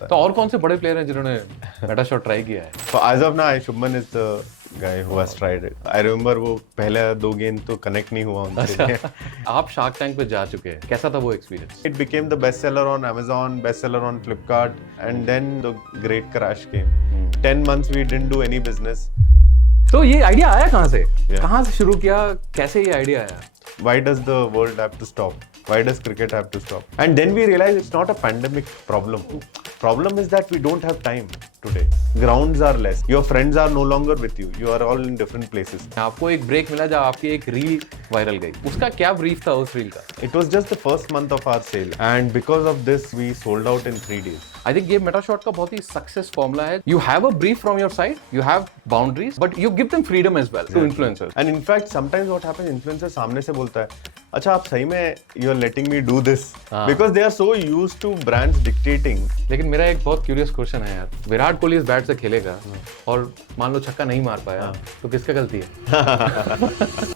तो और कौन से बड़े प्लेयर हैं जिन्होंने मेटा शॉट ट्राई किया है? So as of now, Shubman is the guy who has tried it. I remember वो पहले 2 गेंद तो कनेक्ट नहीं हुआ उनसे. अच्छा, आप शार्क टैंक पे जा चुके हैं, कैसा था वो experience? It became the bestseller on Amazon, bestseller on Flipkart, and then the great crash came. 10 months we didn't do any business. तो ये आइडिया आया कहाँ से? Yeah. कहाँ से शुरू किया, कैसे ये आइडिया आया? Why does the world have to stop? Why does cricket have to stop? And then we realized it's not a pandemic problem. Problem is that we don't have time today. Grounds are less. Your friends are no longer with you. You are all in different places. आपको एक break मिला जब आपकी एक reel viral गई, उसका क्या brief था उस रील का? It was just the first month of our sale, and because of this, we sold out in 3 days. I think ये मेटा शॉट का बहुत ही सक्सेस फॉर्मूला है. You have a brief from your side, you have boundaries, but you give them freedom as well to influencers. And in fact, sometimes what happens, influencer सामने से बोलता है, अच्छा आप सही में you are letting me do this, because they are so used to brands dictating. लेकिन मेरा एक बहुत क्यूरियस क्वेश्चन है यार, विराट कोहली इस बैट से खेलेगा और मान लो छक्का नहीं मार पाया, तो किसका गलती है?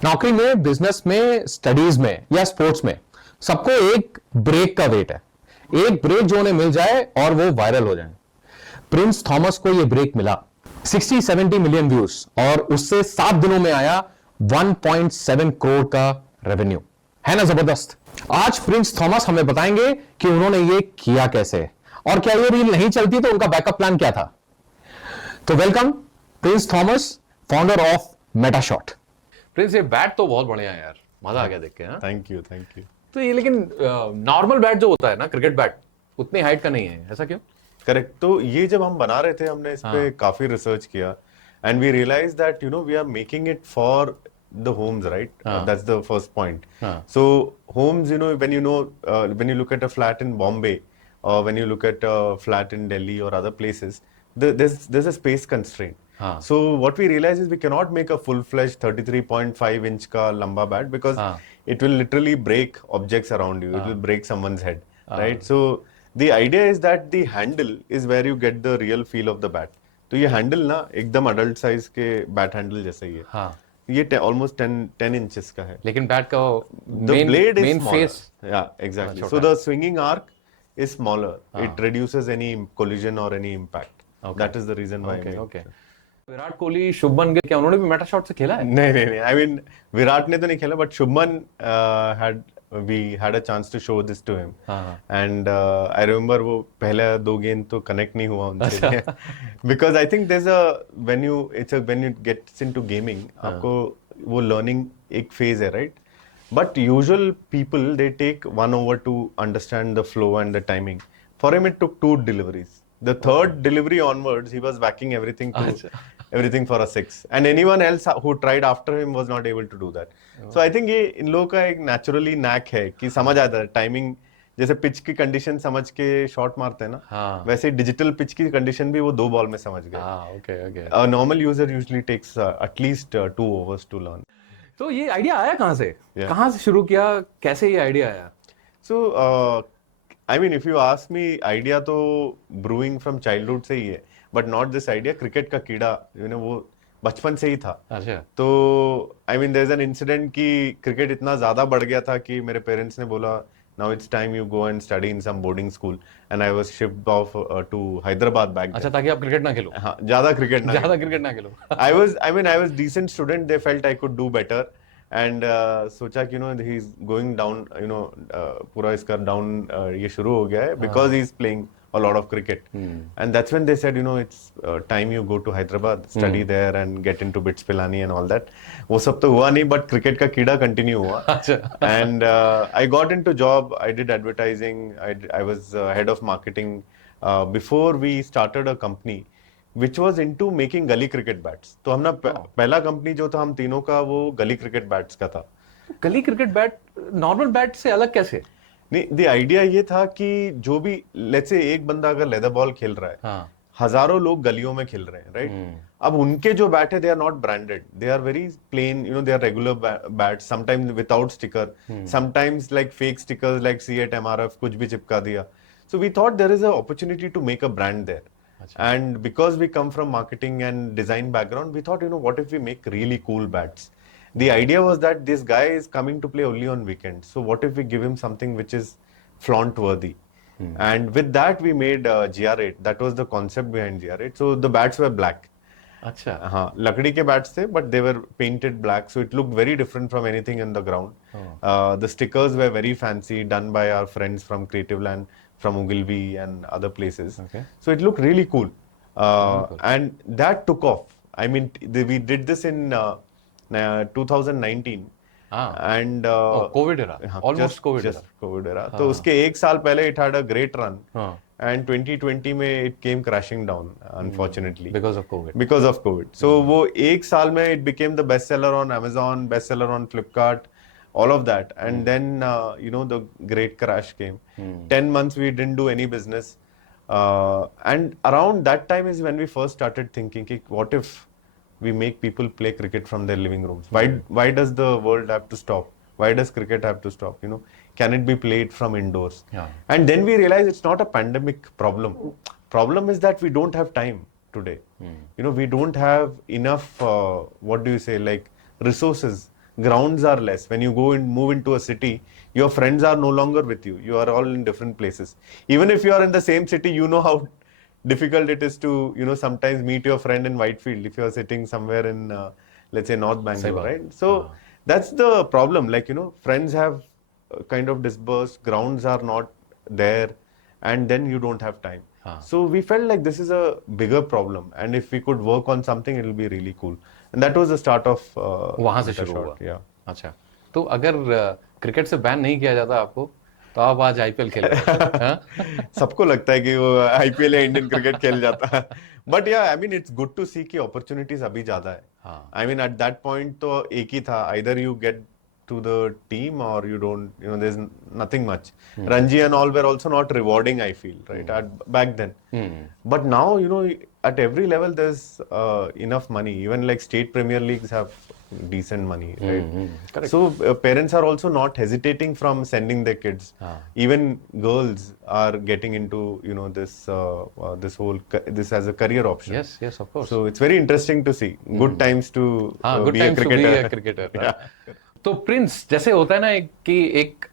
नौकरी में, बिजनेस में, स्टडीज में या स्पोर्ट्स में सबको एक ब्रेक का वेट है. एक ब्रेक जो उन्हें मिल जाए और वो वायरल हो जाए. प्रिंस थॉमस को ये ब्रेक मिला. 60-70 मिलियन व्यूज और उससे 7 दिनों में आया 1.7 करोड़ का रेवेन्यू. है ना जबरदस्त? आज प्रिंस थॉमस हमें बताएंगे कि उन्होंने ये किया कैसे और क्या ये रील नहीं चलती तो उनका बैकअप प्लान क्या था. तो welcome Prince Thomas, founder of Metashot. Prince ये बैट तो बहुत बढ़िया है यार, मजा आ गया देख के. हाँ, Thank you, thank you. तो ये लेकिन नॉर्मल बैट जो होता है ना, क्रिकेट बैट, उतनी हाइट का नहीं है, ऐसा क्यों? करेक्ट. तो ये जब हम बना रहे थे, हमने इस पे काफी रिसर्च किया, and we realise that we are making it for the homes, right? That's the first point. So homes, when you look at a flat in Bombay, or when you look at a flat in Delhi or other places, there's a space constraint. So what we realize is we cannot make a full-fledged 33.5 inch ka lamba bat, because it will literally break objects around you. It will break someone's head, right? So the idea is that the handle is where you get the real feel of the bat. तो ये handle ना एकदम adult size के bat handle जैसा ही है. हाँ, ये almost 10 inches का है. लेकिन बैट का The blade is main smaller. Face. Yeah, exactly. So the swinging arc is smaller. It reduces any collision or any impact. That is the reason why. I made okay. it. Virat Kohli, Shubman Gill, क्या उन्होंने भी Meta shot से खेला है? नहीं. I mean, Virat ने तो नहीं खेला, but Shubman we had a chance to show this to him. And I remember वो पहले 2 गेंद तो कनेक्ट नहीं हुआ उनसे. Because I think there's when you get into gaming, आपको वो learning एक phase है, right? But usual people, they take 1 over to understand the flow and the timing. For him, it took 2 deliveries. The third delivery onwards, he was whacking everything for a 6. And anyone else who tried after him was not able to do that. So I think ये इन लोगों का एक naturally knack है कि समझ आता है timing. जैसे पिच की कंडीशन समझ के शॉट मारते हैं ना, वैसे डिजिटल पिच की कंडीशन भी वो 2 बॉल में समझ गए. Okay. A normal user usually takes at least 2 overs to learn. तो ये आइडिया आया कहाँ से? कहाँ से शुरू किया, कैसे ये आइडिया आया? So I mean, if you ask me, idea तो brewing from childhood से ही है, but not this idea. Cricket का कीड़ा वो बचपन से ही था. अच्छा. तो I mean, there's an incident कि क्रिकेट इतना ज्यादा बढ़ गया था कि मेरे पेरेंट्स ने बोला, now it's time you go and study in some boarding school, and I was shipped off to Hyderabad back अच्छा, then. ताकि आप क्रिकेट ना खेलो. हाँ, ज्यादा क्रिकेट ना खेलो. I was decent student. They felt I could do better. And सोचा कि he's going down, पूरा इसका down ये शुरू हो गया है, because he's playing a lot of cricket. And that's when they said, it's time you go to Hyderabad, study there and get into Bits Pilani and all that. वो सब तो हुआ नहीं, but cricket का कीड़ा continue हुआ. And I got into job. I did advertising. I was head of marketing before we started a company which was into making गली cricket bats. तो हम ना पहला कंपनी जो था हम तीनों का, वो गली क्रिकेट बैट्स का था. गली क्रिकेट बैट नॉर्मल बैट से अलग कैसे? नहीं, द आइडिया ये था कि जो भी लेट्स से एक बंदा अगर लेदर बॉल खेल रहा है, हजारों लोग गलियों में खेल रहे हैं, राइट? अब उनके जो बैट है, they are not branded, they are very plain, they are regular bats, sometimes without sticker, sometimes like fake stickers like C8 MRF कुछ भी चिपका दिया. So we thought there is a opportunity to make a brand there. And because we come from marketing and design background, we thought, what if we make really cool bats? The idea was that this guy is coming to play only on weekends. So what if we give him something which is flaunt worthy? And with that, we made GR8. That was the concept behind GR8. So the bats were black. अच्छा हाँ लकड़ी के bats थे but they were painted black so it looked very different from anything in the ground the stickers were very fancy done by our friends from creative land from Ogilvy and other places. Okay. So it looked really cool. And that took off. I mean, we did this in 2019. हाँ And Covid era almost Covid just COVID era. तो उसके एक साल पहले it had a great run. हाँ And 2020 में it came crashing down, unfortunately. Because of Covid Because of COVID. So वो एक साल में it became the bestseller on Amazon, bestseller on Flipkart, all of that. And then the great crash came. 10 months we didn't do any business. And around that time is when we first started thinking, ki, what if we make people play cricket from their living rooms? Why does the world have to stop? Why does cricket have to stop? Can it be played from indoors? Yeah. And then we realized it's not a pandemic problem. Problem is that we don't have time today. We don't have enough, what do you say, like resources. Grounds are less. When you go and move into a city, your friends are no longer with you. You are all in different places. Even if you are in the same city, you know how difficult it is to, sometimes meet your friend in Whitefield if you are sitting somewhere in, let's say, North Bangalore, right? So that's the problem. Like, friends have kind of dispersed, grounds are not there, and then you don't have time. So we felt like this is a bigger problem, and if we could work on something, it will be really cool. And that was the start of वहां से Meta शुरू Shot, हुआ yeah. अच्छा तो अगर cricket से ban नहीं किया जाता आपको तो आप आज आईपीएल खेल रहे थे हाँ? सबको लगता है कि वो आईपीएल या इंडियन क्रिकेट खेल जाता है but yeah I mean it's good to see कि अपॉर्चुनिटीज अभी ज्यादा है I mean at that point तो एक ही था either you get to the team or you don't there's nothing much. Ranji and all were also not rewarding, I feel, right, back then. But now at every level there's enough money. Even like state premier leagues have decent money, right? So parents are also not hesitating from sending their kids. Even girls are getting into this whole this as a career option. yes of course. So it's very interesting to see. Good times to good be a times cricketer. to be a cricketer. तो Prince जैसे होता है ना कि एक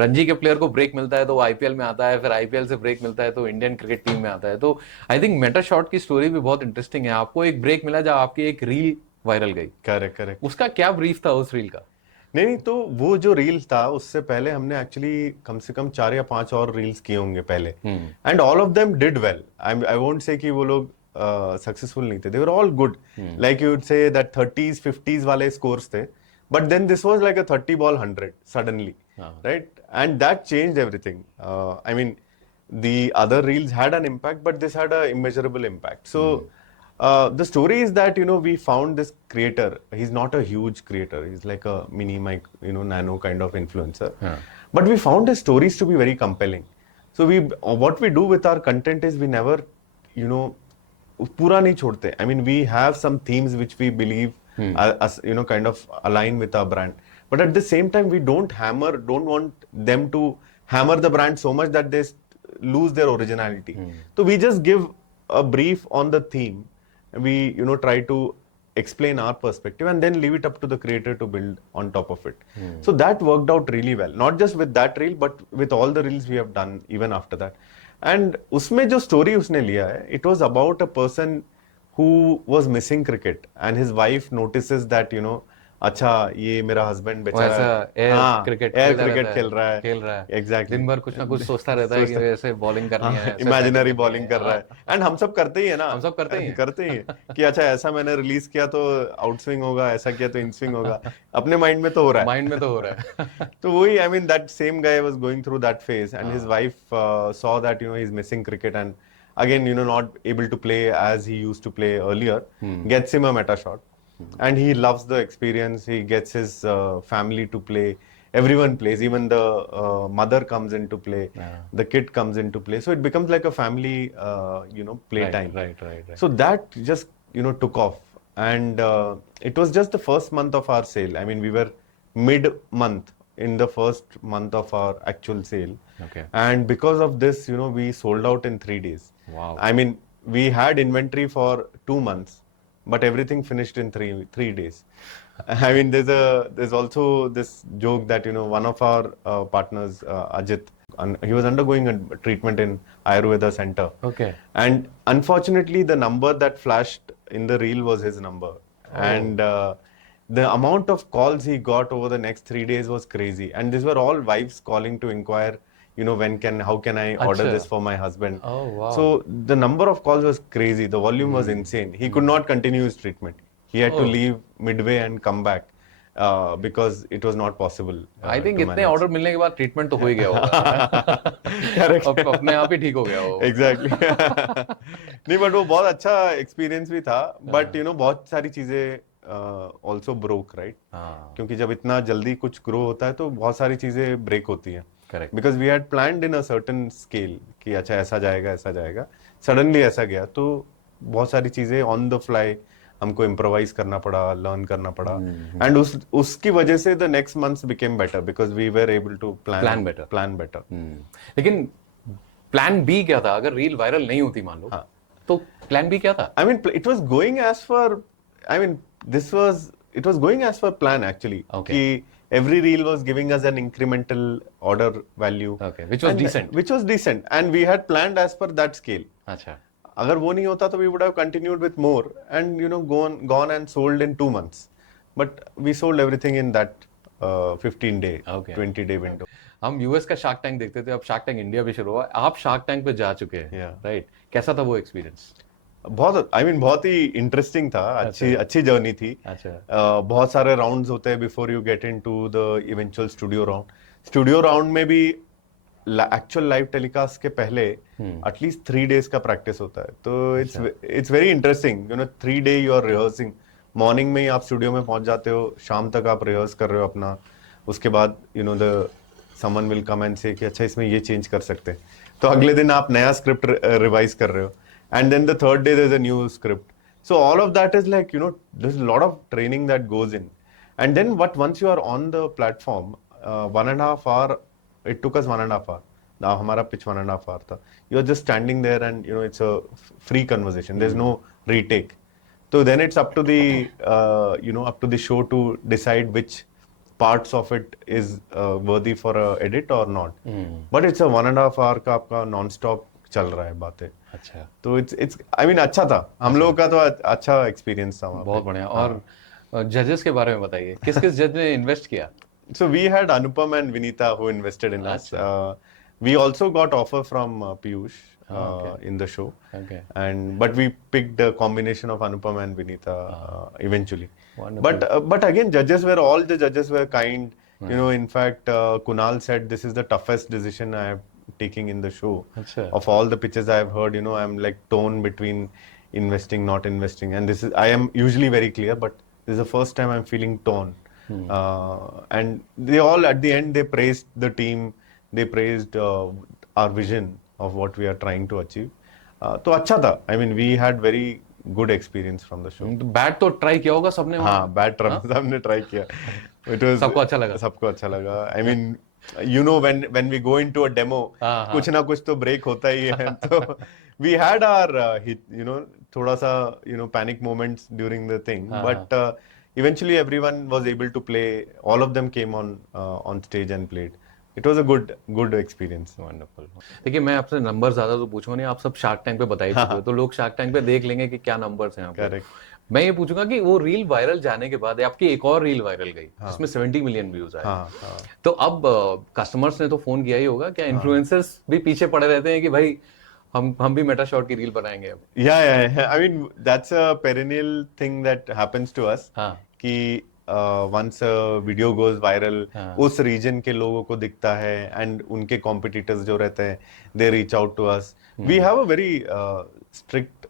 रणजी के player को break मिलता है तो वो आईपीएल में आता है, फिर आईपीएल से ब्रेक मिलता है तो इंडियन क्रिकेट टीम में आता है. तो आई थिंक मेटा शॉट की स्टोरी भी बहुत इंटरेस्टिंग है. आपको एक ब्रेक मिला जब आपकी एक रील वायरल गई. करेक्ट. उसका क्या ब्रीफ था उस रील का? नहीं तो वो जो रील था उससे पहले हमने एक्चुअली कम से कम 4 या 5 और रील्स किए होंगे पहले and all of them did well. I won't say कि वो लोग सक्सेसफुल नहीं थे. They were all good. Like you would say that 30s 50s वाले स्कोर्स थे. But then this was like a 30 ball 100 suddenly, right? And that changed everything. I mean, the other reels had an impact, but this had an immeasurable impact. So the story is that we found this creator. He's not a huge creator. He's like a mini, nano kind of influencer. But we found his stories to be very compelling. So what we do with our content is we never, पूरा नहीं छोड़ते. I mean, we have some themes which we believe. Kind of align with our brand, but at the same time we don't want them to hammer the brand so much that they lose their originality. So we just give a brief on the theme. We try to explain our perspective and then leave it up to the creator to build on top of it. So that worked out really well, not just with that reel but with all the reels we have done even after that. And उसमें जो story उसने लिया है, it was about a person who was missing cricket and his wife notices that अच्छा ये मेरा husband बेचारा air cricket खेल रहा है एग्जैक्टली. दिन भर कुछ ना कुछ सोचता रहता है कि ऐसे बॉलिंग करनी है, इमेजिनरी बॉलिंग कर रहा है. एंड हम सब करते ही है ना, हम सब करते ही कि अच्छा ऐसा मैंने रिलीज किया तो आउट स्विंग होगा, ऐसा किया तो इन स्विंग होगा. अपने माइंड में तो हो रहा है. तो वही I mean that same guy was going through that phase and his wife saw that he is missing cricket and again not able to play as he used to play earlier. Gets him a Meta Shot. And he loves the experience. He gets his family to play. Everyone plays. Even the mother comes into play. The kid comes into play. So it becomes like a family, play time. Right. So that just, took off. And it was just the first month of our sale. I mean, we were mid-month in the first month of our actual sale. Okay. And because of this, we sold out in 3 days. Wow. I mean, we had inventory for 2 months. But everything finished in three days. I mean, there's also this joke that one of our partners, Ajit, He was undergoing a treatment in Ayurveda center. Okay. And unfortunately, the number that flashed in the reel was his number. And the amount of calls he got over the next 3 days was crazy. And these were all wives calling to inquire, you know, how can I order Acha. this for my husband? Oh, wow. So the number of calls was crazy. The volume was insane. He could not continue his treatment. He had to leave midway and come back because it was not possible. I think to इतने manage. Order मिलने के बाद treatment तो हो ही गया होगा Correct. अब अपने आप ही ठीक हो गया होगा एग्जैक्टली नहीं बट वो बहुत अच्छा एक्सपीरियंस भी था बट यू नो बहुत सारी चीजें ऑल्सो ब्रोक राइट हाँ क्योंकि जब इतना जल्दी कुछ ग्रो होता है तो बहुत सारी चीजें ब्रेक होती हैं correct because we had planned in a certain scale कि अच्छा ऐसा जाएगा सडनली ऐसा गया तो बहुत सारी चीजें ऑन द फ्लाई हमको इम्प्रोवाइज करना पड़ा लर्न करना पड़ा एंड उसकी वजह से the next months became better because we were able to Plan better. Plan better लेकिन प्लान बी क्या था अगर रील वायरल नहीं होती मान लो हाँ. तो प्लान बी क्या था I mean, it was going as per. I mean, it was going as per plan actually. Okay. कि every reel was giving us an incremental order value. Okay, which was decent. Which was decent, and we had planned as per that scale. अच्छा अगर वो नहीं होता तो we would have continued with more and you know gone and sold in 2 months. But we sold everything in that 15 day, Okay. 20 day window. हम US का shark tank देखते थे अब शार्क टैंक इंडिया भी शुरू हुआ आप शार्क टैंक पे जा चुके हैं Yeah. राइट कैसा था वो एक्सपीरियंस बहुत ही इंटरेस्टिंग था अच्छी जर्नी थी अच्छा बहुत सारे राउंड्स होते हैं before you get into the eventual studio round में भी एक्चुअल लाइव टेलीकास्ट के पहले एटलीस्ट 3 days का प्रैक्टिस होता है तो it's very interesting you know 3 day you are rehearsing morning में ही आप स्टूडियो में पहुंच जाते हो शाम तक आप रिहर्स कर रहे हो अपना उसके बाद you know the someone will come and से कि अच्छा इसमें ये चेंज कर सकते हैं तो अगले दिन आप नया स्क्रिप्ट रिवाइज कर रहे हो and then the third day there's a new script so all of that is like you know there's a lot of training that goes in and then once you are on the platform 1.5 hour it took us 1.5 hour now hamara pitch 1.5 hour tha you are just standing there and you know it's a free conversation there's no retake so then it's up to the you know up to the show to decide which parts of it is worthy for a edit or not but it's a 1.5 hour का आपका non-stop चल रहा है बातें अच्छा तो it's I mean अच्छा था हम लोगों का तो अच्छा एक्सपीरियंस था वहाँ बहुत बढ़िया और जजेस के बारे में बताइए किस किस जज ने इन्वेस्ट किया so we had Anupam and Vinita who invested in us we also got offer from Piyush in the show Okay. and but we picked a combination of Anupam and Vinita eventually Wonderful. but again all the judges were kind you know in fact Kunal said this is the toughest decision I have taking in the show Achha. of all the pitches I have heard you know I'm like torn between investing not investing and this is I am usually very clear but this is the first time I'm feeling torn and they all at the end they praised the team they praised our vision of what we are trying to achieve तो अच्छा था I mean we had very good experience from the show bat तो try किया होगा सबने वहाँ? हाँ bat Trump हमने ट्राई किया it was सबको अच्छा लगा I mean you know when we go into a demo कुछ ना कुछ तो break होता ही है तो we had our you know थोड़ा सा you know panic moments during the thing but eventually everyone was able to play all of them came on stage and played it was a good experience wonderful देखिए मैं आपसे number ज्यादा तो पूछूंगा नहीं आप सब शार्क टैंक पे बता ही चुके हो तो लोग शार्क टैंक पे देख लेंगे कि क्या नंबर्स हैं यहाँ पे Correct. मैं ये पूछूंगा कि वो रील वायरल जाने के बाद आपकी एक और रील वायरल गई जिसमें 70 मिलियन व्यूज आए हाँ तो अब कस्टमर्स ने तो फोन किया ही होगा क्या इन्फ्लुएंसर्स भी पीछे पड़े रहते हैं कि भाई हम भी मेटा शॉट की रील बनाएंगे अब yeah I mean that's a perennial thing that happens to us हाँ कि once a video goes viral उस region के लोगों को दिखता है and उनके competitors जो रहते हैं they reach out to us we have a very strict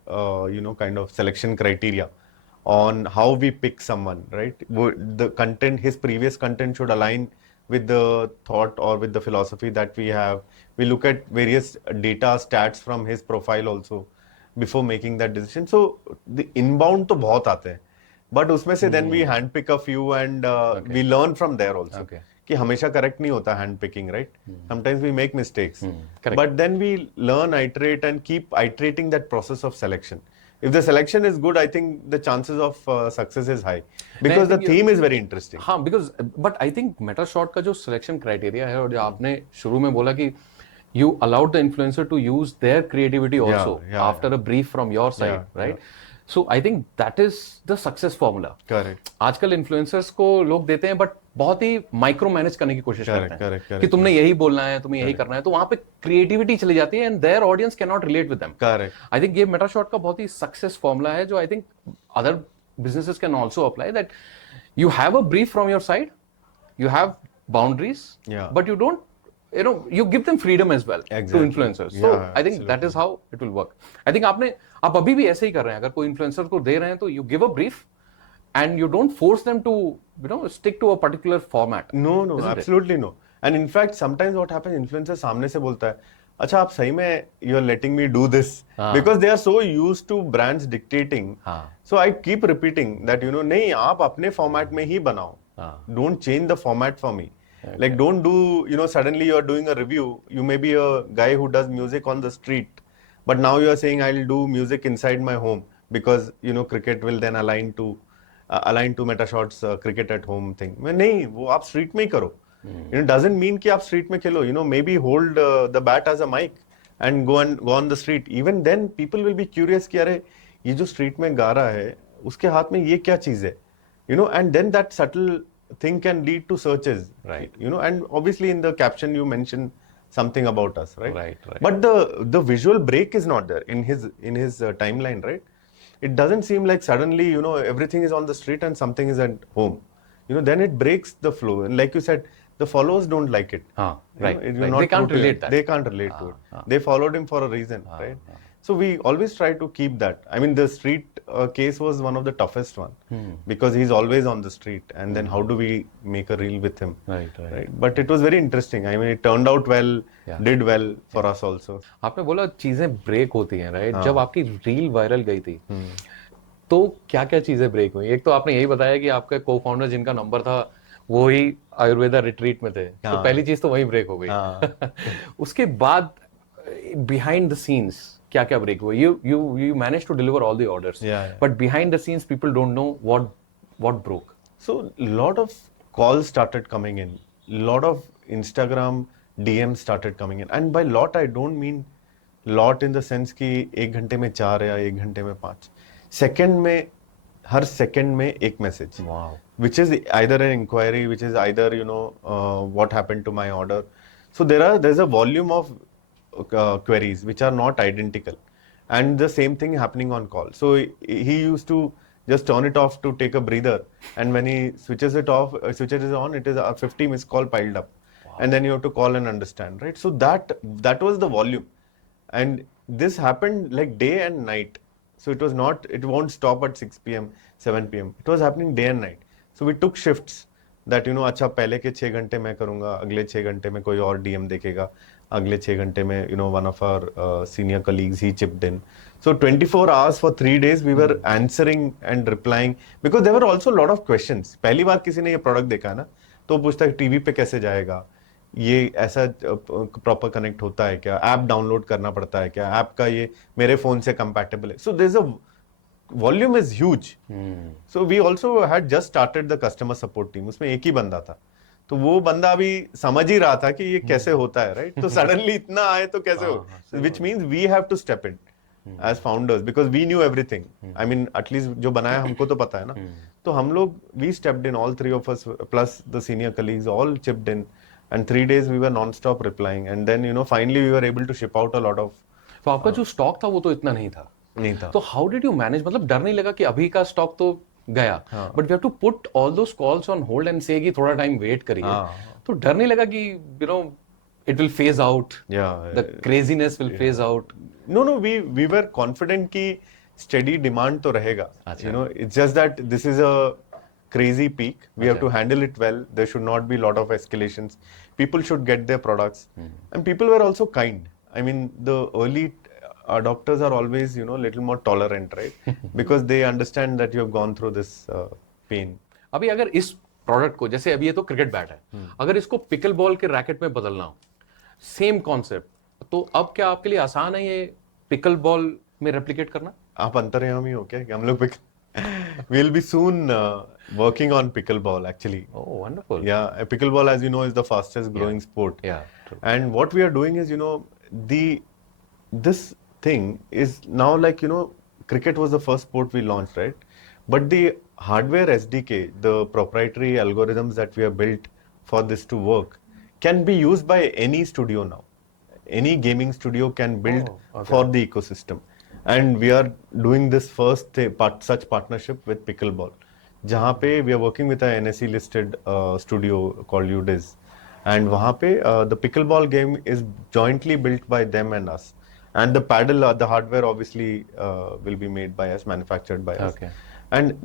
you know kind of selection criteria on how we pick someone right the content his previous content should align with the thought or with the philosophy that we have we look at various data stats from his profile also before making that decision so the inbound तो बहुत आते हैं but उसमें से then we handpick a few and we learn from there also Okay. कि हमेशा correct नहीं होता handpicking right sometimes we make mistakes correct. but then we learn iterate and keep iterating that process of selection if the selection is good, I think the chances of success is high because the think theme is very interesting. हाँ, because but I think Meta shot का जो selection criteria है और जो आपने शुरू में बोला कि you allowed the influencer to use their creativity also after a brief from your side, right? So I think that is the success formula. Correct. आजकल इन्फ्लुएंसर्स को लोग देते हैं बट बहुत ही माइक्रो मैनेज करने की कोशिश करते हैं कि तुमने यही बोलना है, तुम्हें यही करना है, तो वहां पे क्रिएटिविटी चली जाती है and their audience can not relate with them. Correct. I think ये मेटा शॉट का बहुत ही सक्सेस फॉर्मूला है जो I think other businesses can also apply, that you have a brief from your side, you have boundaries, but you don't, you give them freedom as well to influencers. So I think that is how it will work. I think आप अभी भी ऐसे ही कर रहे हैं. अगर कोई influencer को दे रहे हैं तो you give a brief and you don't force them to stick to a particular format. No, absolutely no. And in fact sometimes what happens, influencer सामने से बोलता है, अच्छा आप सही में you are letting me do this, because they are so used to brands dictating. So I keep repeating that नहीं, आप अपने format में ही बनाओ. Don't change the format for me. Like don't do, suddenly you are doing a review. You may be a guy who does music on the street, but now you are saying I'll do music inside my home because cricket will then align to Metashot's cricket at home thing. नहीं, वो आप street में ही करो. It doesn't mean कि आप street में खेलो. Maybe hold the bat as a mic and go on the street. Even then people will be curious कि अरे ये जो street में गा रहा है उसके हाथ में ये क्या चीज है, and then that subtle thing can lead to searches, right? And obviously in the caption you mention something about us, right? Right. But the visual break is not there in his timeline, right? It doesn't seem like suddenly everything is on the street and something is at home. Then it breaks the flow, and like you said, the followers don't like it. Right. They can't relate that. They can't relate to it. They followed him for a reason, right? So we always try to keep that. I mean, the street case was one of the toughest one because he's always on the street, and then how do we make a reel with him? Right. But it was very interesting. I mean, it turned out well, did well for us also. आपने बोला चीजें break होती हैं, right? जब आपकी reel viral गई थी तो क्या क्या चीजें ब्रेक हुई? एक तो आपने यही बताया कि आपके को फाउंडर जिनका नंबर था वो ही आयुर्वेदा रिट्रीट में थे, तो पहली चीज तो वही ब्रेक हो गई. उसके बाद बिहाइंड द सीन्स क्या क्या ब्रेक हुआ? you managed to deliver all the orders, but behind the scenes people don't know what broke. So lot of calls started coming in, lot of Instagram DMs started coming in, and by lot I don't mean lot in the sense कि 1 घंटे में 4 या 1 घंटे में 5 second में, हर second में एक message, which is either an inquiry, which is either what happened to my order. So there's a volume of queries which are not identical, and the same thing happening on call. So he used to just turn it off to take a breather, and when he switches it on, it is a 50 missed call piled up, and then you have to call and understand, right? So that was the volume, and this happened like day and night. So it won't stop at 6 p.m. 7 p.m. It was happening day and night. So we took shifts that अच्छा पहले के 6 घंटे मैं करूंगा, अगले 6 घंटे में कोई और DM देखेगा, अगले 6 घंटे में one of our senior colleagues, he chipped in. So 24 hours for 3 days we were answering and replying, because there were also a lot of questions. पहली बार किसी ने ये प्रोडक्ट देखा ना तो पूछता है टीवी पे कैसे जाएगा, ये ऐसा प्रॉपर कनेक्ट होता है क्या, ऐप डाउनलोड करना पड़ता है क्या, ऐप का ये मेरे फोन से कंपैटिबल है. So there is a volume is huge. So we also had just started the customer support team. उसमें एक ही बंदा था, तो वो बंदा भी समझ ही रहा था कि ये कैसे होता है, राइट? तो सडनली इतना आए तो कैसे हो, which means we have to step in as founders because we knew everything. I mean at least जो बनाया हमको तो पता है ना. तो हम लोग we stepped in, all 3 of us plus the senior colleagues all chipped in. And 3 days we were non-stop replying, and then finally we were able to ship out a lot of. तो आपका जो stock था वो तो इतना नहीं था. तो how did you manage? मतलब डर नहीं लगा कि अभी का स्टॉक तो गया, but we have to put all those calls on hold and say कि थोड़ा टाइम वेट करिए. तो डर नहीं लगा कि it will phase out, the craziness will phase out? No, we were confident कि steady demand तो रहेगा. It's just that this is a crazy peak. We have to handle it well. There should not be a lot of escalations. People should get their products, and people were also kind. I mean, the early adopters are always little more tolerant, right? Because they understand that you have gone through this pain. अभी अगर इस product को, जैसे अभी ये तो cricket bat है, अगर इसको पिकल बॉल के रैकेट में बदलना हो, सेम कॉन्सेप्ट, तो अब क्या आपके लिए आसान है ये पिकल बॉल में रेप्लिकेट करना? आप अंतर्यामी हो क्या कि हम लोग we'll be soon working on pickleball actually. Oh, wonderful. Yeah, pickleball, as you know, is the fastest growing sport. Yeah, true. And what we are doing is, this thing is now like, cricket was the first sport we launched, right? But the hardware SDK, the proprietary algorithms that we have built for this to work, can be used by any studio now. Any gaming studio can build for the ecosystem. And we are doing this first such partnership with Pickleball. जहाँ पे we are working with a NSE listed studio called UDIS. And वहाँ पे the pickleball game is jointly built by them and us. And the paddle, the hardware obviously will be made by us, manufactured by us. Okay. And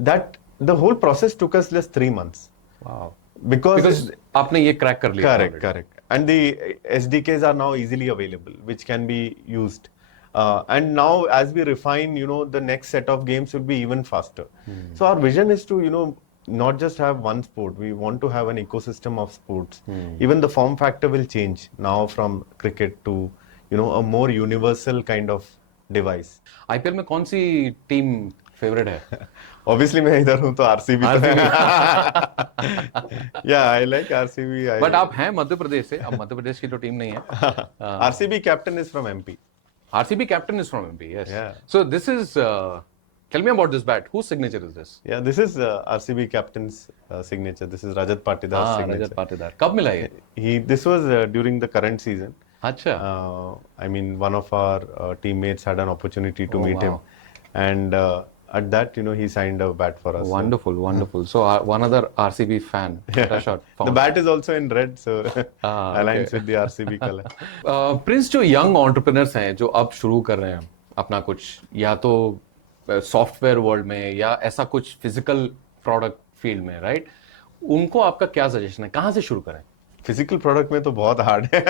the whole process took us just 3 months. Wow. Because आपने ये crack कर लिया. correct. And the SDKs are now easily available, which can be used. And now as we refine, the next set of games will be even faster. So our vision is to, not just have one sport. We want to have an ecosystem of sports. Even the form factor will change now from cricket to, a more universal kind of device. IPL में कौन सी team favourite है? Obviously मैं इधर हूँ तो RCB Yeah, I like RCB. But आप हैं मध्य प्रदेश से, अब मध्य प्रदेश की तो टीम नहीं है. RCB captain is from MP. RCB captain is from MP, yes. Yeah. So this is, tell me about this bat. Whose signature is this? Yeah, this is RCB captain's signature. This is Rajat Patidar's signature. Rajat Patidar. कब मिला ये? This was during the current season. अच्छा. I mean, one of our teammates had an opportunity to meet him. wow. And at that, he signed a bat for us. Wonderful. So one other RCB fan. Shot The bat is also in red, so aligns with the RCB color. Prince, जो young entrepreneurs हैं जो अब शुरू कर रहे हैं अपना कुछ, या तो सॉफ्टवेयर वर्ल्ड में या ऐसा कुछ फिजिकल प्रोडक्ट फील्ड में, राइट, उनको आपका क्या सजेशन है, कहाँ से शुरू करें? फिजिकल प्रोडक्ट में तो बहुत हार्ड है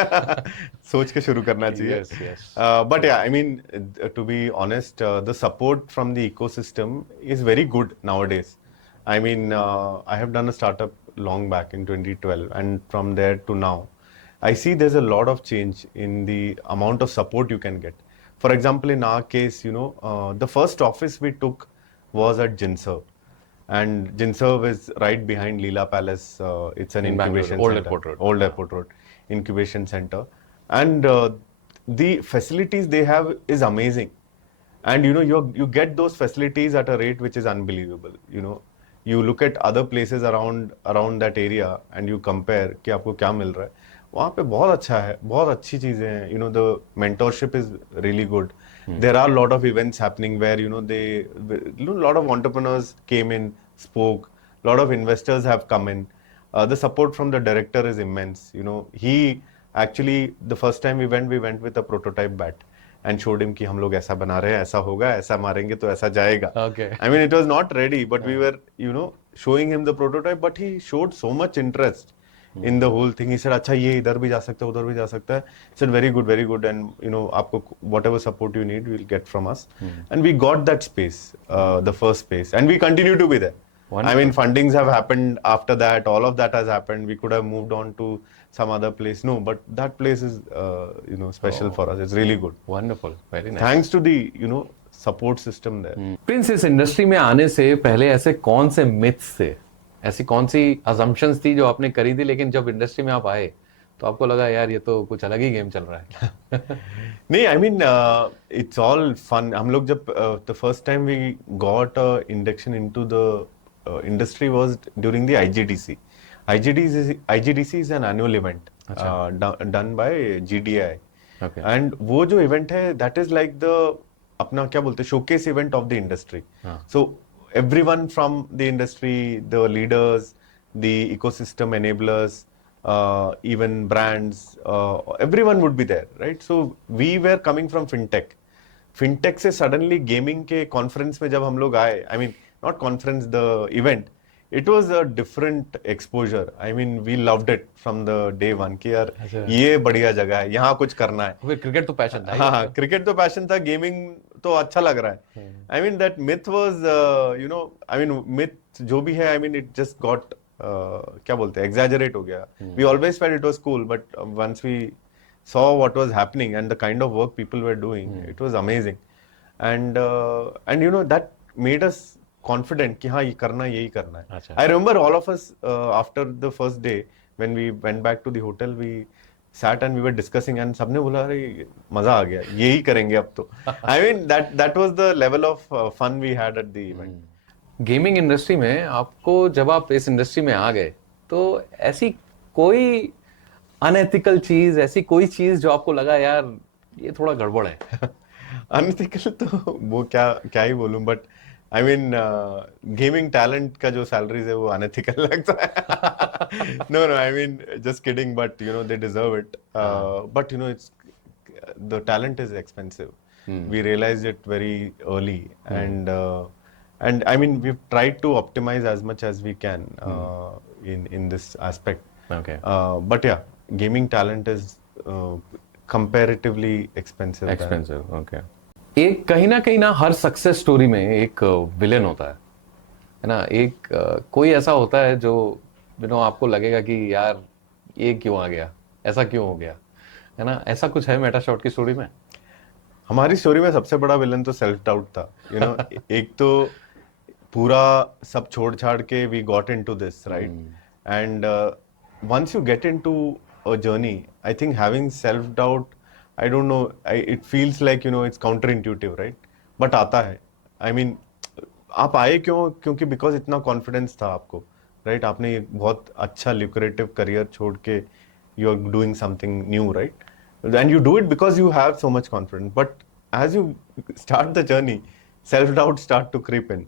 सोच के शुरू करना चाहिए. But yeah, I mean, to be honest, the support from the ecosystem is very good nowadays. I mean, I have done a startup long back in 2012, and from there to now, I see there's a lot of change in the amount of support you can get. For example, in our case, the first office we took was at Ginserve. And Ginserve is right behind Leela Palace. It's an incubation center. Old Airport Road. Incubation center. And the facilities they have is amazing. And you get those facilities at a rate which is unbelievable. You look at other places around that area and you compare कि आपको क्या मिल रहा है. वहाँ पे बहुत अच्छा है, बहुत अच्छी चीजें हैं. The mentorship is really good. There are a lot of events happening where a lot of entrepreneurs came in, spoke. A lot of investors have come in. The support from the director is immense. He actually, the first time we went with a prototype bat and showed him कि हम लोग ऐसा बना रहे हैं, ऐसा होगा, ऐसा मारेंगे तो ऐसा जाएगा. Okay. I mean, it was not ready, but we were, showing him the prototype, but he showed so much interest in the whole thing. He said, अच्छा ये इधर भी जा सकता है, उधर भी जा सकता है. He said, very good, and आपको whatever support you need, we'll get from us. And we got that space, the first space, and we continue to be there. Wonderful. I mean, fundings have happened after that. All of that has happened. We could have moved on to some other place. No, but that place is, special for us. It's really good. Wonderful, very nice. Thanks to the, support system there. Prince, इस industry में आने से पहले ऐसे कौन से myths थे, ऐसी कौन सी assumptions थी जो आपने करी थी, लेकिन जब इंडस्ट्री में आप आए तो आपको लगा यार ये तो कुछ अलग ही गेम चल रहा है? नहीं, I mean, it's all fun. हम लोग जब the first time we got a induction into the industry was during the IGDC. IGDC is an annual event done by GDI. Okay. And वो जो event है, that is like the अपना क्या बोलते हैं, showcase event of the industry. So everyone from the industry, the leaders, the ecosystem enablers, even brands, everyone would be there, right? So we were coming from fintech. Fintech से suddenly gaming के conference में जब हम लोग आए, I mean, not conference, the event, it was a different exposure. I mean, we loved it from the day one कि यार ये बढ़िया जगह है, यहाँ कुछ करना है. क्रिकेट तो पैशन था. हाँ, क्रिकेट तो पैशन था, गेमिंग तो अच्छा लग रहा है. I mean, that myth was, I mean, myth जो भी है, I mean, it just got, क्या बोलते हैं, exaggerate हो गया. We always felt it was cool, but once we saw what was happening and the kind of work people were doing, it was amazing. and you know that made us confident कि हाँ ये करना यही करना है. अच्छा. I remember all of us after the first day when we went back to the hotel, we sat and we were discussing and सबने बोला अरे मजा आ गया यही करेंगे अब तो. I mean that was the level of fun we had at the event. Gaming industry में आपको जब आप इस इंडस्ट्री में आ गए तो ऐसी कोई अनएथिकल चीज, ऐसी कोई चीज जो आपको लगा यार ये थोड़ा गड़बड़ है? अनएथिकल तो वो क्या क्या ही बोलूं, but I mean gaming talent का जो सैलरीज है वो अनएथिकल लगता है. No no, I mean just kidding, but you know they deserve it. But you know it's the talent is expensive. We realized it very early, and I mean we've tried to optimize as much as we can in this aspect. Okay. But yeah, gaming talent is comparatively expensive. Expensive. Okay. एक कहीं ना हर success story में एक villain होता है ना? एक कोई ऐसा होता है जो यू नो आपको लगेगा कि यार ये क्यों आ गया, ऐसा क्यों हो गया, है ना? ऐसा कुछ है मेटाशॉट की स्टोरी में? हमारी स्टोरी में सबसे बड़ा विलन तो सेल्फ डाउट था. यू नो एक तो पूरा सब छोड़ छाड़ के we got into this, right? And once you get into a journey, I think having self doubt, I don't know, it feels like you know it's counter intuitive, right? But आता है. I mean आप आए क्यों? क्योंकि because इतना confidence था आपको, right? आपने ये बहुत अच्छा ल्यूक्रेटिव करियर छोड़ के you are doing something new, right? And you do it because you have so much confidence. But as you start the journey, self-doubt start to creep in,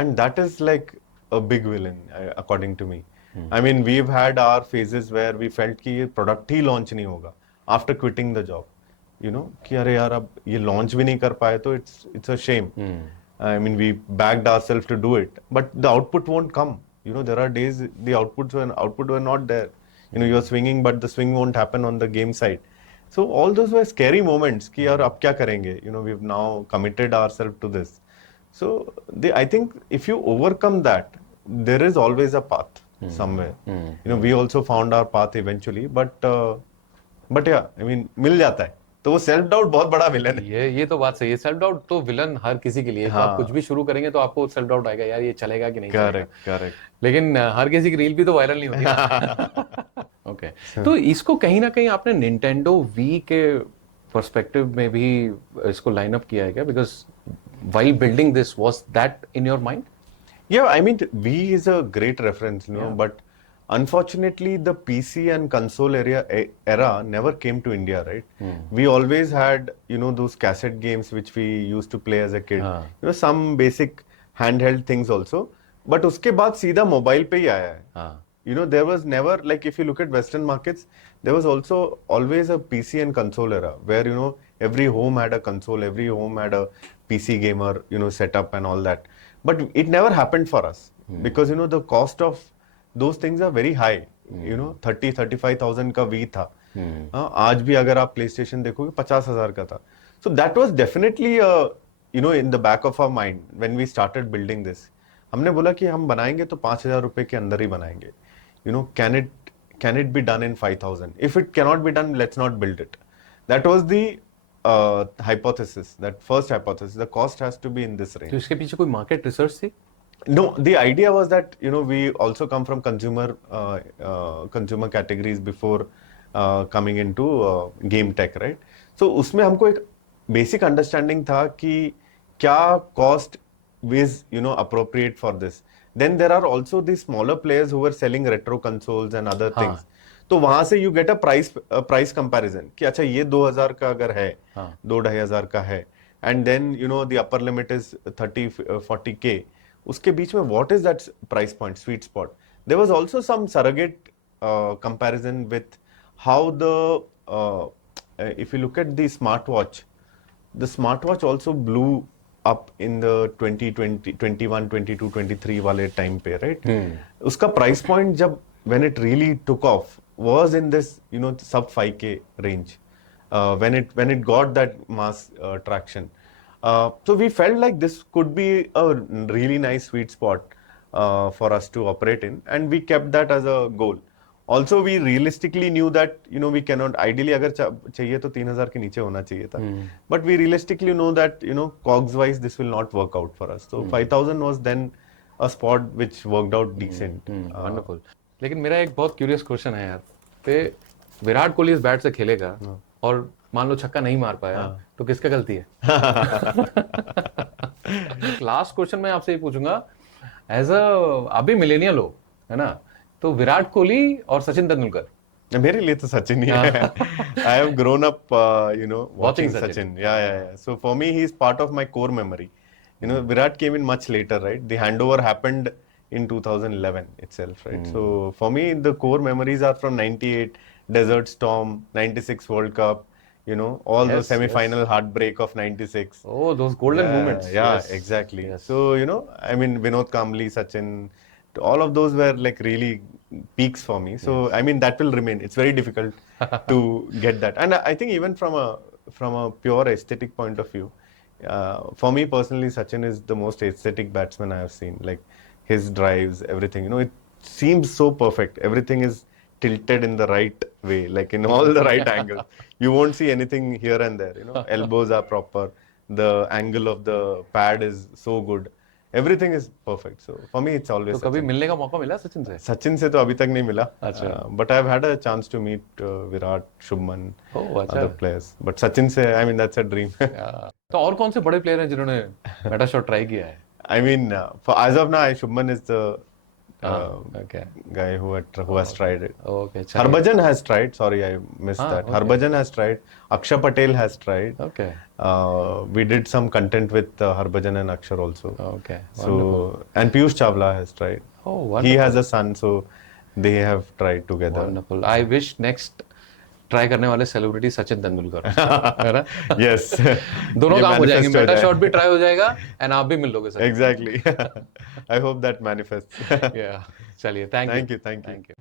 and that is like a big villain, according to me. I mean, we've had our phases where we felt कि ये product ही launch नहीं होगा after quitting the job. You know कि अरे यार अब ये launch भी नहीं कर पाए तो it's a shame. I mean, we backed ourselves to do it, but the output won't come. You know, there are days the output were not there. You know, you're swinging, but the swing won't happen on the game side. So all those were scary moments कि यार अब क्या करेंगे? You know, we've now committed ourselves to this. So I think if you overcome that, there is always a path somewhere. You know, we also found our path eventually, but yeah, I mean मिल जाता है. तो वो self doubt बहुत बड़ा villain है. ये तो बात सही है. सेल्फ डाउट तो विलन हर किसी के लिए. हाँ. आप कुछ भी शुरू करेंगे तो आपको सेल्फ डाउट आएगा, यार ये चलेगा कि नहीं करेक्ट चलेगा. करेक्ट. लेकिन हर किसी की रील भी तो वायरल नहीं होती. ओके. तो इसको कहीं ना कहीं आपने निंटेंडो वी के पर्सपेक्टिव में भी इसको लाइन अप किया है क्या? Because while building this, was that in your mind? Yeah, I mean, Wii is a great reference, you know, but unfortunately, the PC and console era never came to India, right? We always had, you know, those cassette games which we used to play as a kid. You know, some basic handheld things also. But उसके बाद सीधा mobile पे ही आया है. You know, there was never, like, if you look at Western markets, there was also always a PC and console era where, you know, every home had a console, every home had a PC gamer, you know, setup and all that. But it never happened for us because, you know, the cost of those things are very high. You know, 30-35,000 का V था. आज भी अगर आप PlayStation देखोगे 50,000 का था. So that was definitely, you know, in the back of our mind when we started building this. हमने बोला कि हम बनाएंगे तो 5,000 रुपए के अंदर ही बनाएंगे. You know, can it be done in 5,000? If it cannot be done, let's not build it. That was the hypothesis, that first hypothesis. The cost has to be in this range. तो इसके पीछे कोई market research थी? No, the idea was that, you know, we also come from consumer categories before coming into game tech, right? So उसमें हमको एक basic understanding था कि क्या cost is, you know, appropriate for this. Then there are also the smaller players who were selling retro consoles and other things. तो वहां से you get a price comparison कि अच्छा ये 2,000 का अगर है, 2,500 का है, and then you know the upper limit is 30-40K. उसके बीच में what is that price point, sweet spot? There was also some surrogate comparison with how if you look at the smartwatch also blew up in the 2020, 21, 22, 23 वाले time पे, right? उसका price point जब when it really took off was in this, you know, sub 5K range. When it got that mass traction. So we felt like this could be a really nice sweet spot for us to operate in, and we kept that as a goal. also we realistically knew that we cannot ideally अगर चाहिए तो 3000 के नीचे होना चाहिए था, but we realistically know that cogs wise this will not work out for us, so 5000 was then a spot which worked out decent. Wonderful. लेकिन मेरा एक बहुत क्यूरियस क्वेश्चन है यार कि विराट कोहली इस बैट से खेलेगा और मान लो छक्का नहीं मार पाया तो किसका गलती है? लास्ट क्वेश्चन मैं आपसे ये पूछूंगा, एज अ अभी मिलेनियल हो, है ना, तो विराट कोहली और सचिन तेंदुलकर। मेरे लिए तो सचिन ही है। I have grown up, watching Sachin. Yeah. So for me, he is part of my core memory. Virat came in much later, right? The handover happened in 2011 itself, right? So for me, the core memories are from 98, Desert Storm, 96 World Cup, all those semi-final heartbreak of 96. Oh, those golden moments. Yeah, Yes. exactly. Yes. So, I mean, Vinod Kambli, Sachin, all of those were like really peaks for me. So, I mean, that will remain. It's very difficult to get that. And I think even from a pure aesthetic point of view, for me personally, Sachin is the most aesthetic batsman I have seen. Like his drives, everything, it seems so perfect. Everything is tilted in the right way, like in all the right angles. You won't see anything here and there, elbows are proper. The angle of the pad is so good. Everything is perfect. So for me, it's always तो कभी मिलने का मौका मिला सचिन से? सचिन से तो अभी तक नहीं मिला. अच्छा. But I've had a chance to meet Virat, Shubman, अच्छा. other players. But Sachin से, I mean, that's a dream. तो और कौन से बड़े प्लेयर हैं जिन्होंने मेटा शॉट ट्राई किया है? I mean, as of now, Shubman is the Okay. guy who has tried it. Okay. Harbhajan has tried. Sorry, I missed that. Okay. Harbhajan has tried. Akshay Patel has tried. Okay. We did some content with Harbhajan and Akshay also. Okay. So and Piyush Chawla has tried. Oh, wonderful. He has a son, so they have tried together. Wonderful. I wish next try करने वाले celebrity Sachin Tendulkar, है ना? Yes. दोनों काम हो जाएंगे, Meta shot भी जाए. ट्राई हो जाएगा एंड आप भी मिल लोगे sir. Exactly. I hope that manifests. चलिए, थैंक यू। Thank you.